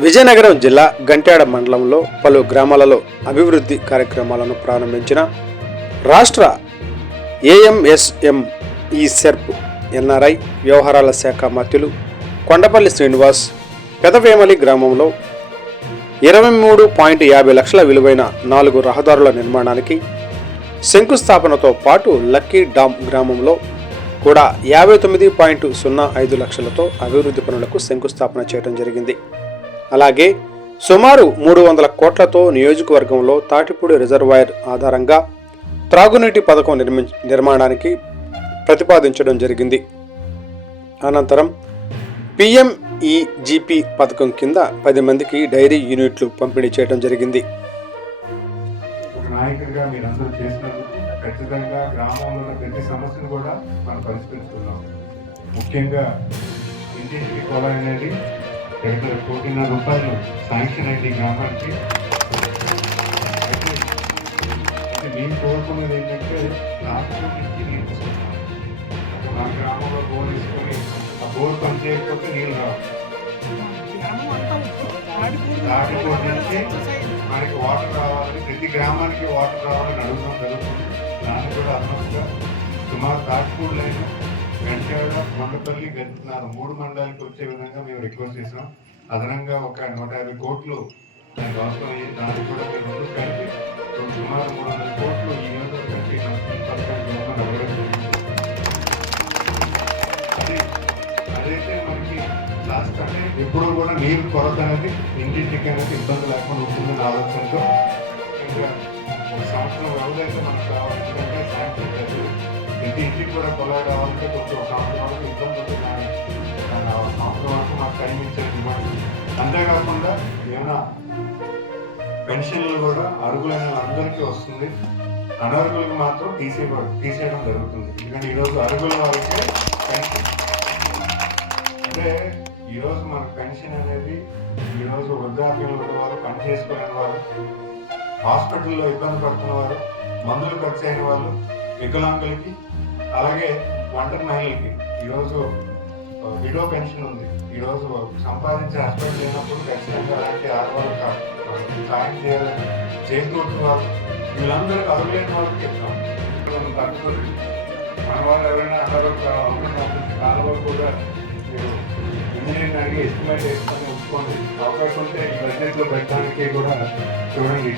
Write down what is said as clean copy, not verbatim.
విజయనగరం జిల్లా గంట్యాడ మండలంలో పలు గ్రామాలలో అభివృద్ధి కార్యక్రమాలను ప్రారంభించిన రాష్ట్ర ఏఎంఎస్ఎంఈ సెర్ప్ ఎన్ఆర్ఐ వ్యవహారాల శాఖ మంత్రులు కొండపల్లి శ్రీనివాస్ పెదవేమలి గ్రామంలో 23.50 లక్షల విలువైన 4 రహదారుల నిర్మాణానికి శంకుస్థాపనతో పాటు లక్కీ డామ్ గ్రామంలో కూడా 59.05 లక్షలతో అభివృద్ధి పనులకు శంకుస్థాపన చేయడం జరిగింది. అలాగే సుమారు 300 కోట్లతో నియోజకవర్గంలో తాటిపూడి రిజర్వాయర్ ఆధారంగా త్రాగునీటి పథకం నిర్మాణానికి ప్రతిపాదించడం జరిగింది. అనంతరం PMEGP పథకం కింద 10 మందికి డైరీ యూనిట్లు పంపిణీ చేయడం జరిగింది. నాయకుడిగా మీరందరూ చేసినందుకు ఖచ్చితంగా గ్రామంలో ప్రతి సమస్యను కూడా మనం పరిష్కరిస్తున్నాం. ముఖ్యంగా ఇంటింటికి కొలాయి అనేది 1.5 రూపాయలు శాంక్షన్ అయింది గ్రామానికి. అయితే మేము కోరుకున్నది ఏంటంటే రాష్ట్రానికి నీళ్ళు తీసుకుంటాం. మా గ్రామంలో బోర్ తీసుకొని ఆ బోర్ పని చేయకపోతే నీళ్ళు రావు. దాటిపోటీ నుంచి మనకి వాటర్ రావాలని, ప్రతి గ్రామానికి వాటర్ రావాలని అడుగుతాం జరుగుతుంది. దాన్ని కూడా అదనంగా సుమారు తాటిపూడి లైన్ గంట్యాడ, కొండపల్లి, గంటున్నారు 3 మండలాలకు వచ్చే విధంగా మేము రిక్వెస్ట్ చేసాం. అదనంగా ఒక 150 కోట్లు దానికి అవసరం అయ్యి దానికి కూడా మేము ముందు కలిపి సుమారు 300 కోట్లు ఈ నియోజకవర్గానికి అదైతే మనకి లాస్ట్ అంటే ఎప్పుడు కూడా నీరు కొరత అనేది ఇంటింటికి అనేది ఇబ్బంది లేకుండా ఉంటుందని ఆలోచనతో ఇంకా 1 సంవత్సరం వ్యవధైతే మనకు కావాలి. ఎందుకంటే శాంక్షన్ లేదు, ప్రతి ఇంటికి కూడా కొలాయి రావాలంటే కొంచెం 1 సంవత్సరం వరకు ఇబ్బంది ఉంటుంది. సంవత్సరం వరకు మాకు టైం ఇచ్చేది ఇవ్వండి. అంతేకాకుండా ఏమైనా పెన్షన్లు కూడా అర్హులైన అందరికీ వస్తుంది, అనర్హులకు మాత్రం తీసేయడం జరుగుతుంది. ఎందుకంటే ఈరోజు అర్హుల వారికి పెన్షన్ అంటే ఈరోజు మనకు పెన్షన్ అనేది ఈరోజు వృద్ధాప్యంలో ఉన్నవారు, పని చేసుకునే వారు, హాస్పిటల్లో ఇబ్బంది పడుతున్న వారు, మందులు ఖర్చు అయిన వాళ్ళు, వికలాంగులకి, అలాగే ఒంటరి మహిళలకి ఈరోజు విడో పెన్షన్ ఉంది. ఈరోజు సంపాదించే హస్బెండ్ లేనప్పుడు ఖచ్చితంగా అలాంటి ఆడవాళ్ళు సాయం చేయాలని చేకూర్చిన వాళ్ళు, వీళ్ళందరికీ అర్హులైన వాళ్ళకి చెప్తాం. తక్కువ మన వాళ్ళు ఎవరైనా కాలువలు కూడా మీరు ఇంజనీరింగ్ అడిగి ఎస్టిమేట్ వేసుకొని ఉంచుకోండి. అవకాశం ఉంటే ఈ బడ్జెట్లో పెట్టడానికి కూడా చూడండి.